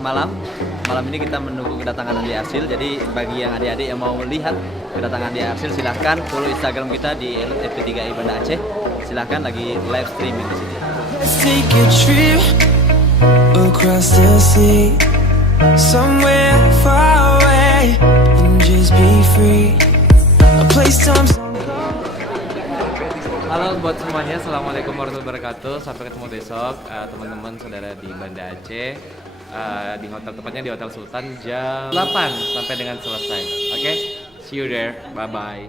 malam. Malam ini kita menunggu kedatangan Andi Arsyil. Jadi bagi yang adik-adik yang mau lihat kedatangan Andi Arsyil, silahkan follow Instagram kita di FP3i Banda Aceh. Silahkan lagi live streaming di sini. Let's take a trip across the sea, somewhere far away, and just be free. A place time. Halo buat semuanya, assalamualaikum warahmatullahi wabarakatuh. Sampai ketemu besok teman-teman saudara di Banda Aceh, di hotel, tepatnya di Hotel Sultan jam 8 sampai dengan selesai. Oke, see you there, bye bye.